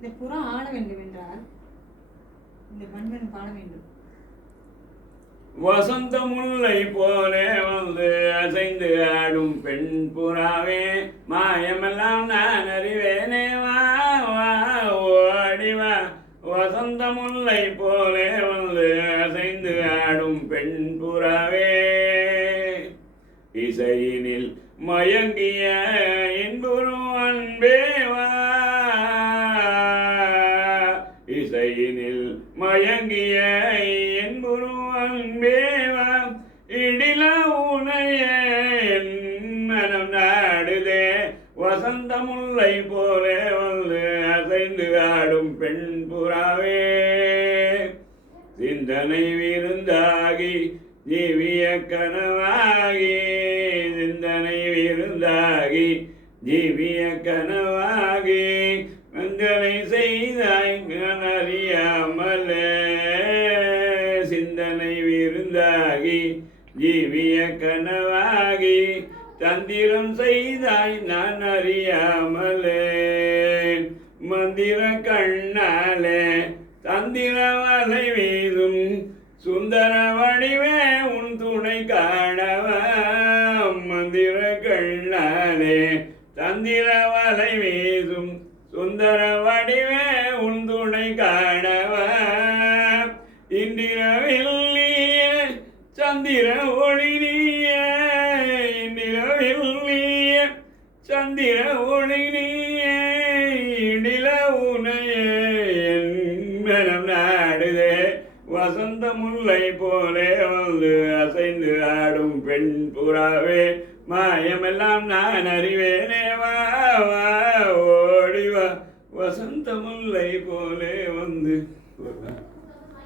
இந்த புறா ஆட வேண்டும் என்றால் இந்த மண்மன் பாட வேண்டும். வசந்த முல்லை போலே வந்து அசைந்து ஆடும் பெண் புறாவே, மாயமெல்லாம் நான் அறிவேனே வா வா ஓடிவா. வசந்த முல்லை போலே வந்து அசைந்து ஆடும் பெண் புறாவே, இசையினில் மயங்கிய இன்புறும் அன்பேவா. இசையினில் மயங்கிய என்புறும் அன்பேவா. இடில உனைய என் மனம் நாடுதே, வசந்த முல்லை போலே வந்து அசைந்து ஆடும் பெண் புறாவே. சிந்தனை விருந்தாகி ஜீவிய கனவாகி, சிந்தனை விருந்தாகி ஜீவிய கனவாகி, மங்களை செய்தாய் அறியாமலே. சிந்தனை விருந்தாகி ஜீவிய கனவாகி, தந்திரம் செய்தாய் நான் அறியாமலே. மந்திர கண்ணாலே தந்திர வலை வீசும் சுந்தர வடிவே உன் துணை காணவா. மந்திர கண்ணாலே தந்திர வலை வீசும் சுந்தர வடிவே உன் துணை காணவா. இந்திரவில் நீயே சந்திர ஒளி நீயே, இந்திரவில் நீயே சந்திர ஒளி நீயே. இடில உனையே என் மனம் நாடுதே, வசந்த முல்லை போலே வந்து அசைந்து ஆடும் பெண் புறாவே. மாயமெல்லாம் நான் அறிவேனே வா வா ஓடிவா. வசந்த முல்லை போலே வந்து